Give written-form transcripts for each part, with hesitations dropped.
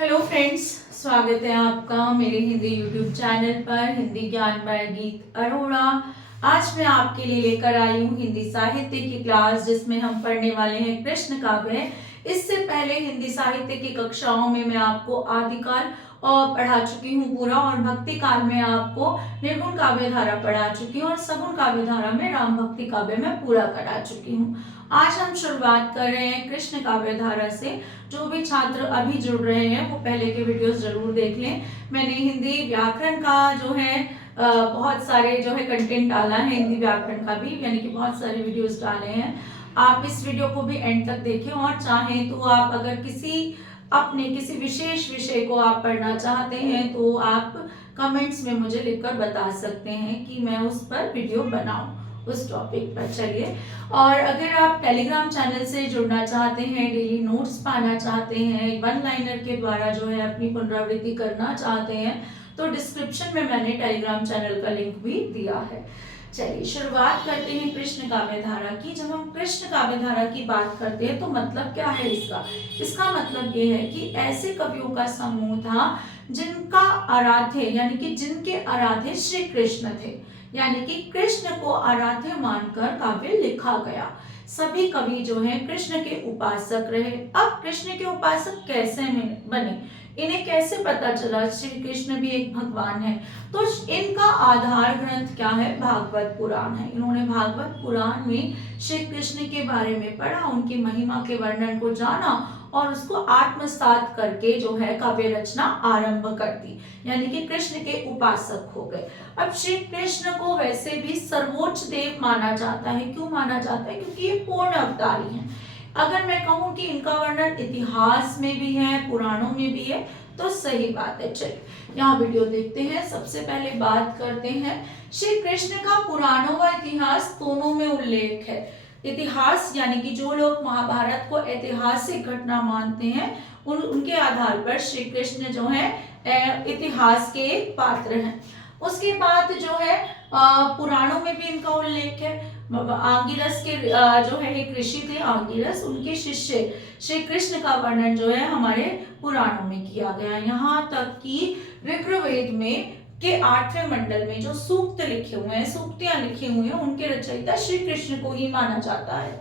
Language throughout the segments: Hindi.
हेलो फ्रेंड्स, स्वागत है आपका मेरे हिंदी यूट्यूब चैनल पर हिंदी ज्ञान बाय गीत अरोड़ा। आज मैं आपके लिए लेकर आई हूँ हिंदी साहित्य की क्लास, जिसमें हम पढ़ने वाले हैं कृष्ण काव्य। इससे पहले हिंदी साहित्य की कक्षाओं में मैं आपको आदिकाल और पढ़ा चुकी हूँ पूरा, और भक्ति काल में आपको निर्गुण काव्य धारा पढ़ा चुकी हूँ, और सगुण काव्य धारा में राम भक्ति काव्य में पूरा करा चुकी हूँ। आज हम शुरुआत कर रहे हैं कृष्ण काव्य धारा से। जो भी छात्र अभी जुड़ रहे हैं वो पहले के वीडियोस जरूर देख लें। मैंने हिंदी व्याकरण का जो है बहुत सारे जो है कंटेंट डाला है, हिंदी व्याकरण का भी, यानी कि बहुत सारे वीडियोस डाले हैं। आप इस वीडियो को भी एंड तक देखें, और चाहें तो आप अगर अपने किसी विशेष विषय को आप पढ़ना चाहते हैं तो आप कमेंट्स में मुझे लिखकर बता सकते हैं कि मैं उस पर वीडियो बनाऊं, उस टॉपिक पर। चलिए, और अगर आप टेलीग्राम चैनल से जुड़ना चाहते हैं, डेली नोट्स पाना चाहते हैं, वन लाइनर के द्वारा जो है अपनी पुनरावृत्ति करना चाहते हैं, तो डिस्क्रिप्शन में मैंने टेलीग्राम चैनल का लिंक भी दिया है। चलिए शुरुआत करते हैं कृष्ण काव्य धारा की। जब हम कृष्ण काव्य धारा की बात करते हैं तो मतलब क्या है इसका मतलब ये है कि ऐसे कवियों का समूह था जिनका आराध्य, यानी कि जिनके आराध्य श्री कृष्ण थे, यानी कि कृष्ण को आराध्य मानकर काव्य लिखा गया। सभी कवि जो हैं कृष्ण के उपासक रहे। अब कृष्ण के उपासक कैसे बने, इन्हें कैसे पता चला श्री कृष्ण भी एक भगवान है, तो इनका आधार ग्रंथ क्या है? भागवत पुराण है। इन्होंने भागवत पुराण में श्री कृष्ण के बारे में पढ़ा, उनकी महिमा के वर्णन को जाना, और उसको आत्मसात करके जो है काव्य रचना आरंभ कर दी, यानी कि कृष्ण के उपासक हो गए। अब श्री कृष्ण को वैसे भी सर्वोच्च देव माना जाता है। क्यों माना जाता है? क्योंकि ये पूर्ण अवतारी हैं। अगर मैं कहूं कि इनका वर्णन इतिहास में भी है, पुराणों में भी है, तो सही बात है। चलिए यहाँ वीडियो देखते हैं। सबसे पहले बात करते हैं, श्री कृष्ण का पुराणों व इतिहास दोनों में उल्लेख है। इतिहास यानी कि जो लोग महाभारत को ऐतिहासिक घटना मानते हैं, उनके आधार पर श्री कृष्ण जो है इतिहास के एक पात्र हैं। उसके बाद जो है पुराणों में भी इनका उल्लेख है। आंगिरस के जो है एक ऋषि थे आंगिरस, उनके शिष्य श्री कृष्ण का वर्णन जो है हमारे पुराणों में किया गया। यहाँ तक कि ऋग्वेद में के 8वें मंडल में जो सूक्त लिखे हुए हैं, सूक्तियां लिखी हुई हैं, उनके रचयिता श्री कृष्ण को ही माना जाता है।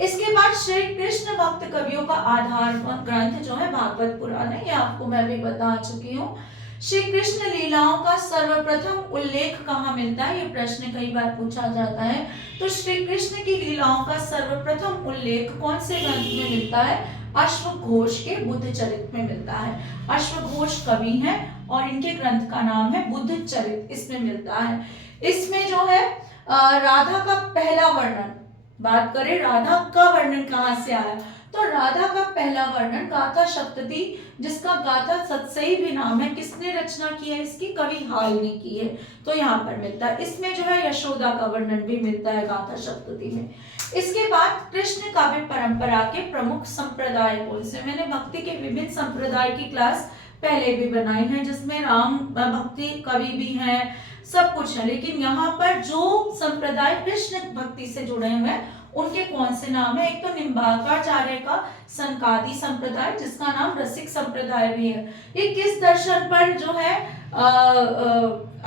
इसके बाद श्री कृष्ण भक्त कवियों का आधार ग्रंथ जो है भागवत पुराण है। ये आपको मैं भी बता चुकी हूँ। श्री कृष्ण लीलाओं का सर्वप्रथम उल्लेख कहाँ मिलता है, ये प्रश्न कई बार पूछा जाता है। तो श्री कृष्ण की लीलाओं का सर्वप्रथम उल्लेख कौन से ग्रंथ में मिलता है? अश्वघोष के बुद्ध चरित में मिलता है। अश्वघोष कवि हैं और इनके ग्रंथ का नाम है बुद्ध चरित, इसमें मिलता है। इसमें जो है राधा का पहला वर्णन, बात करें राधा का वर्णन कहाँ से आया, तो राधा का पहला वर्णन गाथा सप्तती, जिसका गाथा सतसई भी नाम है, किसने रचना की है इसकी? कवि हाल ने की है, तो यहाँ पर मिलता है। इसमें जो है यशोदा का वर्णन भी मिलता है गाथा सप्तती में। इसके बाद कृष्ण काव्य परंपरा के प्रमुख संप्रदाय कौन से? मैंने भक्ति के विभिन्न संप्रदाय की क्लास पहले भी बनाई है, जिसमें राम भक्ति कवि भी हैं, सब कुछ है। लेकिन यहाँ पर जो संप्रदाय कृष्ण भक्ति से जुड़े हुए हैं उनके कौन से नाम है? एक तो निम्बार्काचार्य का सनकादि संप्रदाय, जिसका नाम रसिक संप्रदाय भी है। ये किस दर्शन पर जो है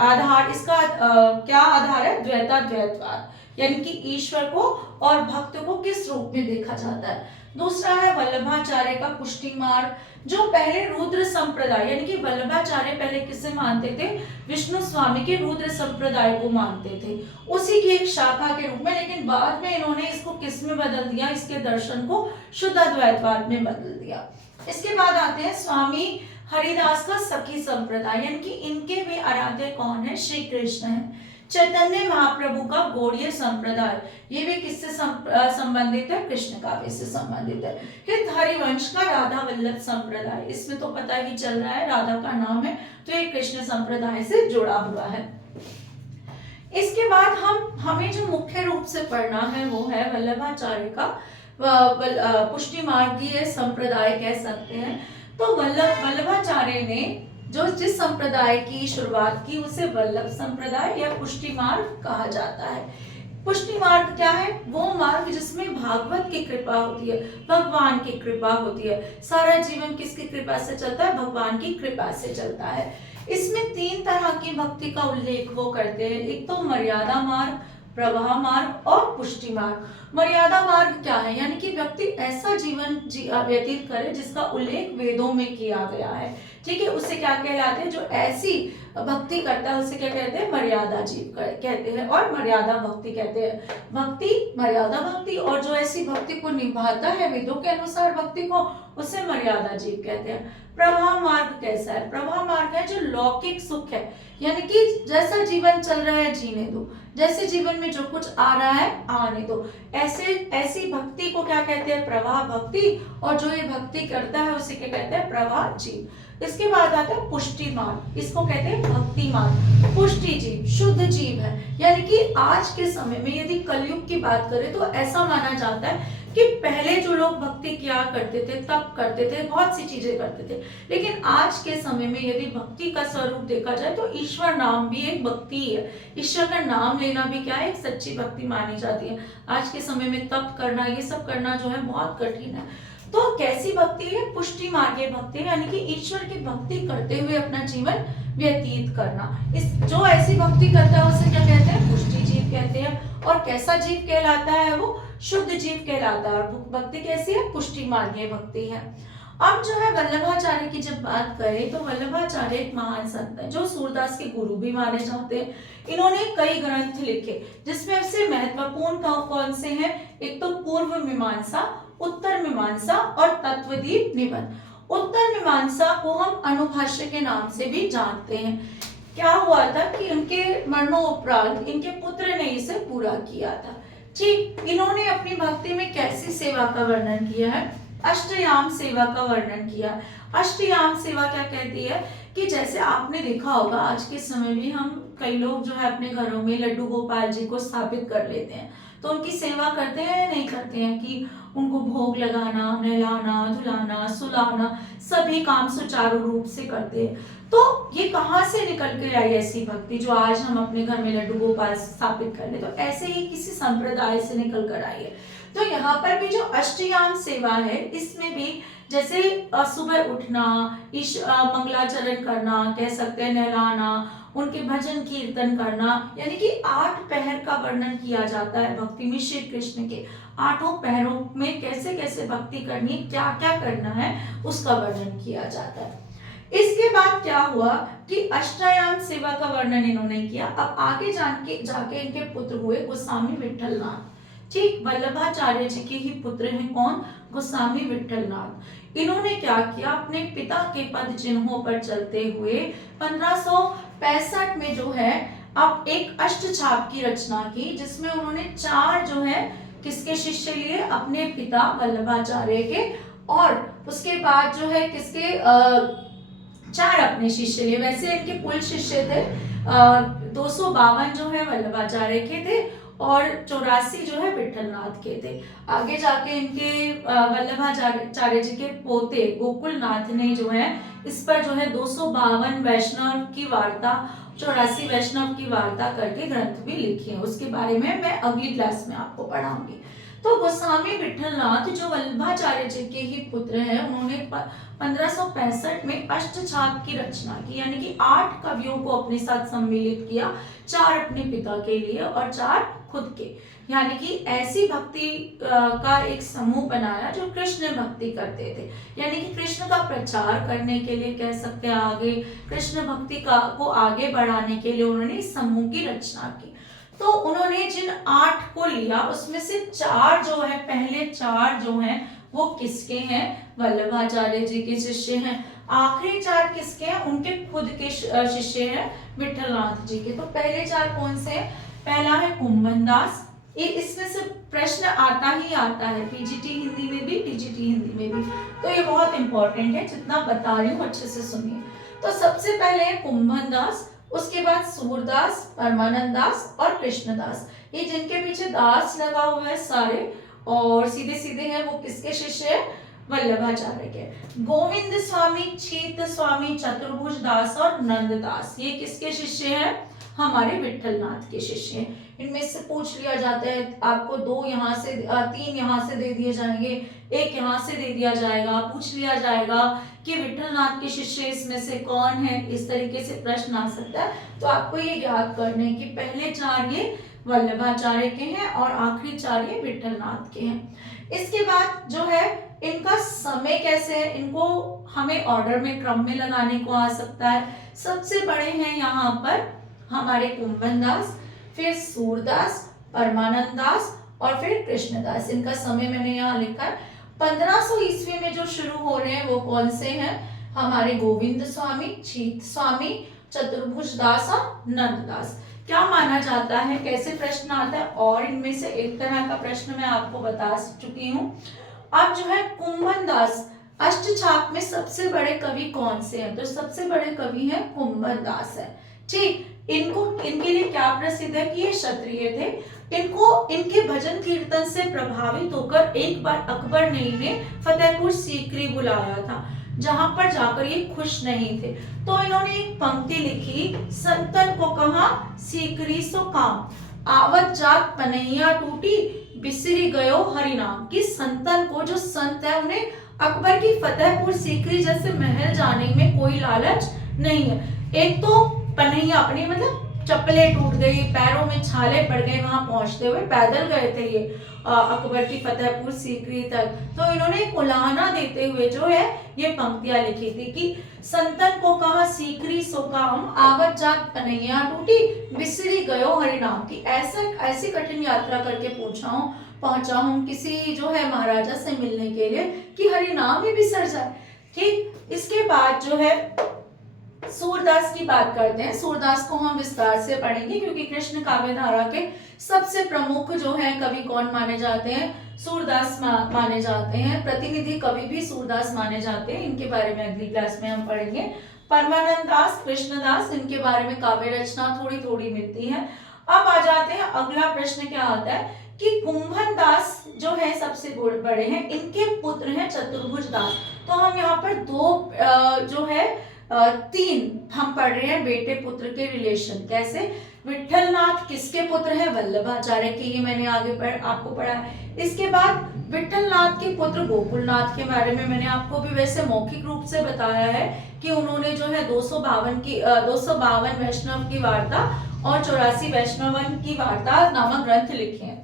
आधार, इसका क्या आधार है? द्वैताद्वैतवाद, यानी कि ईश्वर को और भक्त को किस रूप में देखा जाता है। दूसरा है वल्लभाचार्य का पुष्टि मार्ग, जो पहले रुद्र संप्रदाय, यानी कि वल्लभाचार्य पहले किसे मानते थे? विष्णु स्वामी के रुद्र संप्रदाय को मानते थे, उसी की एक शाखा के रूप में। लेकिन बाद में इन्होंने इसको किस में बदल दिया? इसके दर्शन को शुद्धाद्वैतवाद में बदल दिया। इसके बाद आते हैं स्वामी हरिदास का सखी संप्रदाय, यानी कि इनके भी आराध्य कौन है? श्री कृष्ण है। चैतन्य महाप्रभु का गौड़ीय संप्रदाय, ये भी किससे संबंधित है? कृष्ण काव्य से संबंधित है। हित हरिवंश का राधा वल्लभ संप्रदाय, इसमें तो पता ही चल रहा है राधा का नाम है, तो ये कृष्ण संप्रदाय से जुड़ा हुआ है। इसके बाद हमें जो मुख्य रूप से पढ़ना है वो है वल्लभाचार्य का पुष्टि मार्गीय संप्रदाय कह सकते हैं। तो वल्लभाचार्य ने जिस संप्रदाय की शुरुआत की उसे वल्लभ संप्रदाय या पुष्टि मार्ग कहा जाता है। पुष्टि मार्ग क्या है? वो मार्ग जिसमें भागवत की कृपा होती है, भगवान की कृपा होती है। सारा जीवन किसकी कृपा से चलता है? भगवान की कृपा से चलता है। इसमें 3 तरह की भक्ति का उल्लेख वो करते हैं। एक तो मर्यादा मार्ग, प्रवाह मार्ग और पुष्टि मार्ग। मर्यादा मार्ग क्या है? यानी कि व्यक्ति ऐसा जीवन व्यतीत करे जिसका उल्लेख वेदों में किया गया है। ठीक है, उसे क्या कहलाते हैं? जो ऐसी भक्ति करता है उसे क्या कहते हैं? मर्यादा जीव कहते हैं और मर्यादा भक्ति कहते हैं। भक्ति, मर्यादा भक्ति, और जो ऐसी भक्ति को निभाता है वेदों के अनुसार भक्ति को, उसे मर्यादा जीव कहते हैं। प्रवाह मार्ग कैसा है? प्रवाह मार्ग है जो लौकिक सुख है, यानी कि जैसा जीवन चल रहा है जीने दो, जैसे जीवन में जो कुछ आ रहा है आने दो। ऐसी भक्ति को क्या कहते हैं? प्रवाह भक्ति। और जो ये भक्ति करता है उसे क्या कहते हैं? प्रवाह जीव। इसके बाद आता है पुष्टि मार्ग, इसको कहते हैं भक्ति मार्ग। पुष्टि जीव शुद्ध जीव है, यानी कि आज के समय में यदि कलयुग की बात करें तो ऐसा माना जाता है कि पहले जो लोग भक्ति किया करते थे, तप करते थे, बहुत सी चीजें करते थे, लेकिन आज के समय में यदि भक्ति का स्वरूप देखा जाए तो ईश्वर नाम भी एक भक्ति है। ईश्वर का नाम लेना भी क्या है? एक सच्ची भक्ति मानी जाती है। आज के समय में तप करना, ये सब करना जो है बहुत कठिन है। तो कैसी भक्ति है? पुष्टि मार्गीय भक्ति, यानी कि ईश्वर की भक्ति करते हुए अपना जीवन व्यतीत करना। जो ऐसी भक्ति करता है उसे क्या कहते हैं? पुष्टि जीव कहते हैं। और कैसा जीव कहलाता है? वो शुद्ध जीव कहलाता है। और भक्ति कैसी है? पुष्टि मार्गीय भक्ति है। अब जो है वल्लभाचार्य की जब बात करें तो वल्लभाचार्य एक महान संत है जो सूरदास के गुरु भी माने जाते हैं। इन्होंने कई ग्रंथ लिखे जिसमें से महत्वपूर्ण कौन से हैं? एक तो पूर्व मीमांसा, उत्तर मीमांसा और तत्वदीप निबंध। उत्तर मीमांसा को हम अनुभाष्य के नाम से भी जानते हैं। क्या हुआ था कि इनके मरणोपरांत इनके पुत्र ने इसे पूरा किया था। ठीक, इन्होंने अपनी भक्ति में कैसी सेवा का वर्णन किया है? अष्टयाम सेवा का वर्णन किया। अष्टयाम सेवा क्या कहती है? कि जैसे आपने देखा होगा आज के समय में हम कई लोग जो है अपने घरों में लड्डू गोपाल जी को स्थापित कर लेते हैं, तो उनकी सेवा करते हैं या नहीं करते हैं? कि उनको भोग लगाना, नहलाना, धुलाना, सुलाना, सभी काम सुचारू रूप से करते हैं। तो ये कहाँ से निकल के आई ऐसी भक्ति जो आज हम अपने घर में लड्डू गोपाल स्थापित कर ले? तो ऐसे ही किसी संप्रदाय से निकल कर आई है। तो यहाँ पर भी जो अष्टयाम सेवा है इसमें भी जैसे सुबह उठना, मंगलाचरण करना, कह सकते हैं नहलाना, उनके भजन कीर्तन करना, यानी कि 8 पहर का वर्णन किया जाता है भक्ति में। श्री कृष्ण के 8 पहरों में कैसे कैसे भक्ति करनी है, क्या क्या करना है, उसका वर्णन किया जाता है। इसके बाद क्या हुआ कि अष्टयाम सेवा का वर्णन इन्होंने किया। अब आगे जाके इनके पुत्र हुए गोस्वामी विठलनाथ। ठीक, वल्लभाचार्य जी के ही पुत्र हैं कौन? गोस्वामी विठलनाथ। इन्होंने क्या किया? अपने पिता के पद चिन्हों पर चलते हुए 1565 में जो है अब एक अष्टछाप की रचना की, जिसमें उन्होंने 4 जो है किसके शिष्य लिए? अपने पिता वल्लभाचार्य के, और उसके बाद जो है किसके 4 अपने शिष्य लिए। वैसे इनके कुल शिष्य थे 252 जो है वल्लभाचार्य के थे और 84 जो है विठलनाथ के थे। आगे जाके इनके वल्लभाचार्य जी के पोते गोकुलनाथ ने जो है इस पर जो है 252 वैष्णव की वार्ता, 84 वैष्णव की वार्ता करके ग्रंथ भी लिखे हैं। उसके बारे में मैं अगली क्लास में आपको पढ़ाऊंगी। तो गोस्वामी विठलनाथ जो वल्लभाचार्य जी के ही पुत्र हैं, उन्होंने 1565 में अष्टछाप की रचना की, यानी कि 8 कवियों को अपने साथ सम्मिलित किया, 4 अपने पिता के लिए और 4 खुद के, यानी कि ऐसी भक्ति का एक समूह बनाया जो कृष्ण भक्ति करते थे। यानी कि कृष्ण का प्रचार करने के लिए कह सकते हैं, आगे कृष्ण भक्ति को आगे बढ़ाने के लिए उन्होंने इस समूह की रचना की। तो उन्होंने जिन 8 को लिया उसमें से 4 जो है, पहले 4 जो हैं वो किसके हैं? वल्लभाचार्य जी के शिष्य हैं। आखिरी 4 किसके हैं? उनके खुद के शिष्य हैं विठलनाथ जी के। तो पहले 4 कौन से हैं? पहला है कुंभन दास। ये इसमें से प्रश्न आता ही आता है, पीजीटी हिंदी में भी, टीजीटी हिंदी में भी, तो ये बहुत इंपॉर्टेंट है, जितना बता रही हूँ अच्छे से सुनिए। तो सबसे पहले है कुंभन दास, उसके बाद सूरदास, परमानंद दास और कृष्णदास। ये जिनके पीछे दास लगा हुआ है सारे और सीधे सीधे हैं, वो किसके शिष्य है? वल्लभाचार्य के। गोविंद स्वामी, चीत स्वामी, चतुर्भुज दास और नंद दास, ये किसके शिष्य हैं? हमारे विठलनाथ के शिष्य हैं। इनमें से पूछ लिया जाता है, आपको 2 यहाँ से 3 यहाँ से दे दिए जाएंगे, 1 यहाँ से दे दिया जाएगा, पूछ लिया जाएगा कि विठलनाथ के शिष्य इसमें से कौन है, इस तरीके से प्रश्न आ सकता है। तो आपको ये याद करना है कि पहले 4 ये वल्लभाचार्य के हैं और आखिरी 4 ये विठलनाथ के हैं। इसके बाद जो है इनका समय कैसे है, इनको हमें ऑर्डर में क्रम में लगाने को आ सकता है। सबसे बड़े हैं यहाँ पर हमारे कुंभन दास, फिर सूरदास, परमानंद दास और फिर कृष्णदास। इनका समय मैंने यहाँ लिखा है। 1500 ईस्वी में जो शुरू हो रहे हैं वो कौन से हैं, हमारे गोविंद स्वामी, छीत स्वामी, चतुर्भुज दास और नंद दास। क्या माना जाता है, कैसे प्रश्न आता है, और इनमें से एक तरह का प्रश्न मैं आपको बता चुकी हूँ। अब जो है कुंभन दास, अष्टछाप में सबसे बड़े कवि कौन से हैं, तो सबसे बड़े कवि हैं कुंभन दास है। ठीक, इनके लिए क्या प्रसिद्ध है कि ये क्षत्रिय थे। इनको इनके भजन कीर्तन से प्रभावित होकर एक बार अकबर ने फतेहपुर सीकरी बुलाया था, जहां पर जाकर ये खुश नहीं थे। तो इन्होंने एक पंक्ति लिखी, संतन को कहा सीकरी सो काम, आवत जात पनैया टूटी, बिसरी गयो हरि नाम। कि संतन को, जो संत है उन्हें अकबर की फतेहपुर सीकरी जैसे महल जाने में कोई लालच नहीं है। एक तो पनैया अपनी मतलब चप्पलें टूट गई, पैरों में छाले पड़ गए, वहां पहुंचते हुए पैदल गए थे ये अकबर की फतेहपुर सीकरी तक। तो इन्होंने उलाहना देते हुए जो है ये पंक्तियां लिखी थी कि संतन को कहा सीकरी सो काम, आवत जात पनैया टूटी, बिसरी गयो हरि नाम। की ऐसी कठिन यात्रा करके पहुंचा हूं किसी जो है महाराजा से मिलने के लिए कि हरि नाम ही बिसर जाए। ठीक, इसके बाद जो है सूरदास की बात करते हैं। सूरदास को हम विस्तार से पढ़ेंगे क्योंकि कृष्ण काव्य धारा के सबसे प्रमुख जो है कवि कौन माने जाते हैं, सूरदास माने जाते हैं। प्रतिनिधि कवि भी सूरदास माने जाते हैं। इनके बारे में अगली क्लास में हम पढ़ेंगे। परमानंद दास, कृष्णदास, इनके बारे में काव्य रचना थोड़ी थोड़ी मिलती है। अब आ जाते हैं, अगला प्रश्न क्या आता है कि कुंभन दास जो है सबसे बड़े हैं, इनके पुत्र हैं चतुर्भुज दास। तो हम यहाँ पर 2 जो है 3 हम पढ़ रहे हैं बेटे पुत्र के रिलेशन। कैसे, विठलनाथ किसके पुत्र है, वल्लभाचार्य के, ये मैंने आगे आपको पढ़ा है। इसके बाद विठलनाथ के पुत्र गोकुलनाथ के बारे में मैंने आपको भी वैसे मौखिक रूप से बताया है कि उन्होंने जो है 252 वैष्णव की वार्ता और 84 वैष्णवन की वार्ता नामक ग्रंथ लिखे हैं।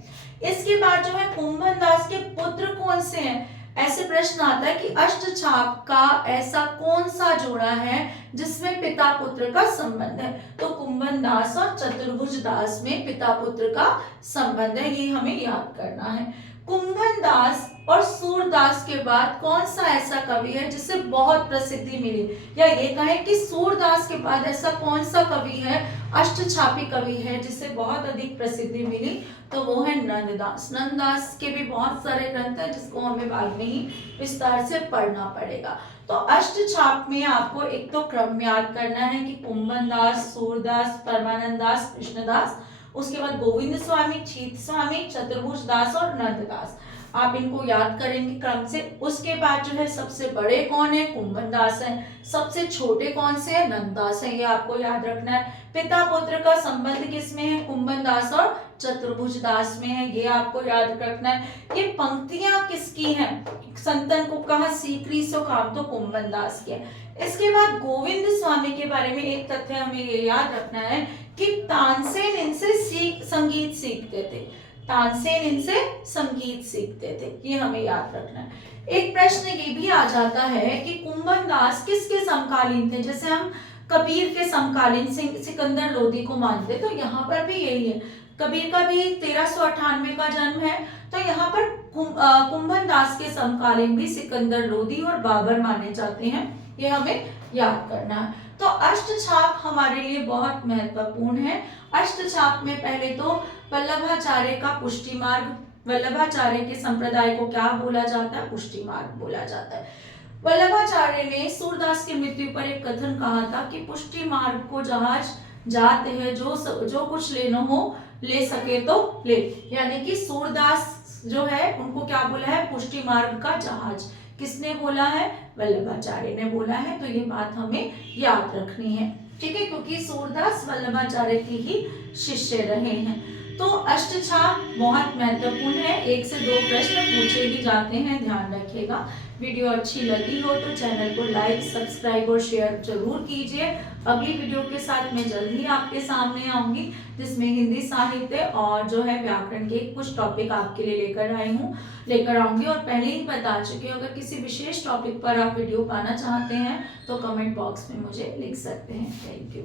इसके बाद जो है कुंभन दास के पुत्र कौन से हैं, ऐसे प्रश्न आता है कि अष्टछाप का ऐसा कौन सा जोड़ा है जिसमें पिता पुत्र का संबंध है। तो कुंभन दास और चतुर्भुज दास में पिता पुत्र का संबंध है, ये हमें याद करना है। कुंभन दास और सूरदास के बाद कौन सा ऐसा कवि है जिसे बहुत प्रसिद्धि मिली, या ये कहें कि सूरदास के बाद ऐसा कौन सा कवि है, अष्टछापी कवि है जिसे बहुत अधिक प्रसिद्धि मिली, तो वो है नंददास। नंददास के भी बहुत सारे ग्रंथ हैं जिसको हमें बाद में ही विस्तार से पढ़ना पड़ेगा। तो अष्टछाप में आपको एक तो क्रम याद करना है कि कुंभन दास, सूरदास, परमानंद दास, कृष्णदास, उसके बाद गोविंद स्वामी, छीत स्वामी, चतुर्भुज दास और नंददास। आप इनको याद करेंगे क्रम से। उसके बाद जो है सबसे बड़े कौन है, कुंभन दास है। सबसे छोटे कौन से है, नंददास है, ये आपको याद रखना है। पिता पुत्र का संबंध किसमें है, कुंभन दास और चतुर्भुज दास में है, ये आपको याद रखना है। ये पंक्तियां किसकी हैं, संतन को कहा सीकरी सो काम, तो कुंभन दास के। इसके बाद गोविंद स्वामी के बारे में एक तथ्य हमें ये याद रखना है कि तानसेन इनसे संगीत सीखते थे। तानसेन इनसे संगीत सीखते थे, ये हमें याद रखना है। एक प्रश्न ये भी आ जाता है कि कुंभन दास किसके समकालीन थे। जैसे हम कबीर के समकालीन सिकंदर लोदी को मानते, तो यहाँ पर भी यही है। कबीर का भी 1398 का जन्म है, तो यहाँ पर कुंभन दास के समकालीन भी सिकंदर लोदी और बाबर माने जाते हैं, ये हमें याद करना है। तो अष्टछाप हमारे लिए बहुत महत्वपूर्ण है। अष्टछाप में पहले तो वल्लभाचार्य का पुष्टि मार्ग, वल्लभाचार्य के संप्रदाय को क्या बोला जाता है, पुष्टि मार्ग बोला जाता है। वल्लभाचार्य ने सूरदास की मृत्यु पर एक कथन कहा था कि पुष्टि मार्ग को जहाज जाते हैं, जो कुछ लेना हो ले सके तो ले, यानी कि सूरदास जो है उनको क्या बोला है, पुष्टि मार्ग का जहाज। किसने बोला है, वल्लभाचार्य ने बोला है। तो ये बात हमें याद रखनी है, ठीक है, क्योंकि सूरदास वल्लभाचार्य की ही शिष्य रहे हैं। तो अष्टछाप बहुत महत्वपूर्ण है, 1 से 2 प्रश्न पूछे ही जाते हैं, ध्यान रखिएगा। वीडियो अच्छी लगी हो तो चैनल को लाइक, सब्सक्राइब और शेयर जरूर कीजिए। अगली वीडियो के साथ मैं जल्द ही आपके सामने आऊंगी, जिसमें हिंदी साहित्य और जो है व्याकरण के कुछ टॉपिक आपके लिए लेकर आऊंगी। और पहले ही बता चुकी हूँ, अगर किसी विशेष टॉपिक पर आप वीडियो पाना चाहते हैं तो कमेंट बॉक्स में मुझे लिख सकते हैं। Thank you.